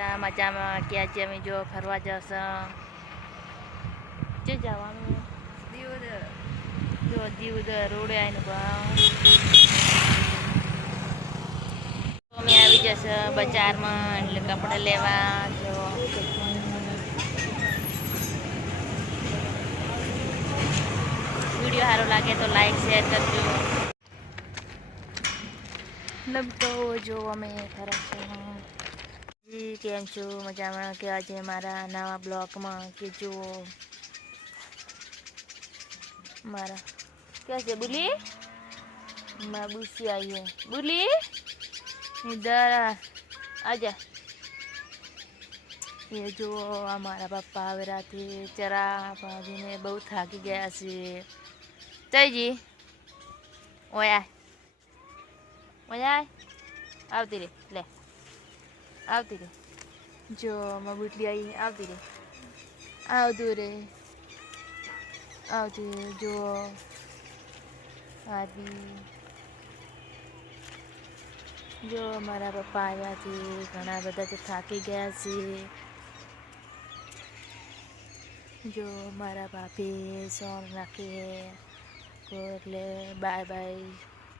તા મજામાં? કે આજે અમે જો ફરવા જશું? જે જવાનું. દિવદર જો દીવદર રોડે આવીને ભાવ અમે આવી જશે બજારમાં, એટલે કપડાં લેવા, જો. વીડિયો સારો લાગે તો લાઈક, શેર કરજો. મતલબ તો જો અમે ખરા છે કેમ છું? મજામાં કે આજે મારા નવા બ્લોકમાં કે જુઓ. મારા. ક્યાં છે? બુલી? મા બુસી આવીએ હે. બુલી? ઇધર આજા. એ જુઓ મારા પપ્પા આવેરાથી ચરા ભાભીને બહુ થાકી ગયા છે. જયજી. ઓયા ઓયા આવતી રે. લે. આવતી રે. જો માં બુટલી આવી આવતી રે આવતું રે આવતી રે જો આદિ જો મારા પપ્પા આવ્યા છે. ઘણા બધા તો થાકી ગયા છે. જો મારા ભાભી સોંગ નાખી હે. તો એટલે બાય બાય